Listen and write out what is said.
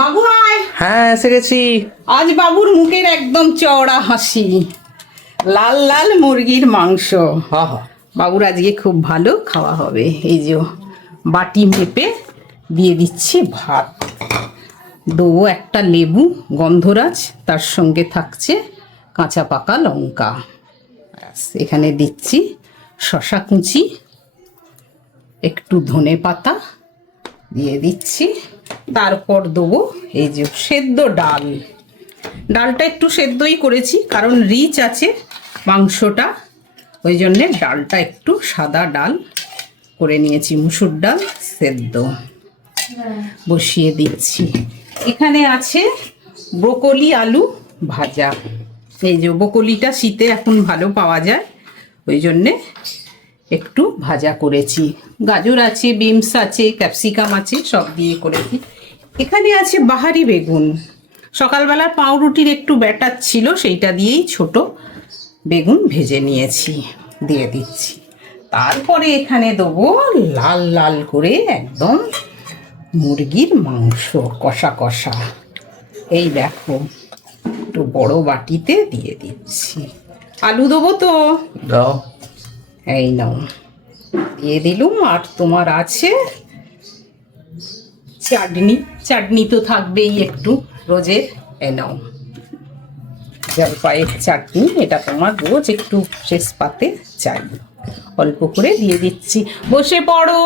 বাবু আয়। হ্যাঁ এসে গেছি। আজ বাবুর মুখের একদম চওড়া হাসি। লাল লাল মুরগির মাংস। আহা, বাবুর আজকে খুব ভালো খাওয়া হবে। এই যে বাটি মেপে দিয়ে দিচ্ছি ভাত, দেবো একটা লেবু গন্ধরাজ, তার সঙ্গে থাকছে কাঁচা পাকা লঙ্কা। ব্যাস, এখানে দিচ্ছি শশা কুচি, একটু ধনে পাতা দিয়ে দিচ্ছি। তারপর দেবো এই যে সেদ্ধ ডাল। ডালটা একটু সেদ্ধই করেছি কারণ রিচ আছে মাংসটা, ওই জন্যে ডালটা একটু সাদা ডাল করে নিয়েছি, মুসুর ডাল সেদ্ধ বসিয়ে দিচ্ছি। এখানে আছে ব্রোকলি আলু ভাজা। এই যে ব্রোকলিটা শীতে এখন ভালো পাওয়া যায়, ওই জন্যে একটু ভাজা করেছি। গাজর আছে, বিনস আছে, ক্যাপসিকাম আছে, সব দিয়ে করেছি। এখানে আছে বাহারি বেগুন, সকালবেলা পাউরুটির একটু ব্যাটার ছিল, সেইটা দিয়েই ছোট বেগুন ভেজে নিয়েছি, দিয়ে দিচ্ছি। তারপরে এখানে দেবো লাল লাল করে একদম মুরগির মাংস কষা কষা। এই দেখো একটু বড় বাটিতে দিয়ে দিচ্ছি। আলু দেবো তো, দাও। এই নাও দিয়ে দিলুম। আর তোমার আছে চাটনি, চাটনি তো থাকবেই একটু রোজের। এই নাও জলপাইয়ের চাটনি, এটা তোমার রোজ একটু শেষ পাতে চাই, অল্প করে দিয়ে দিচ্ছি। বসে পড়ো।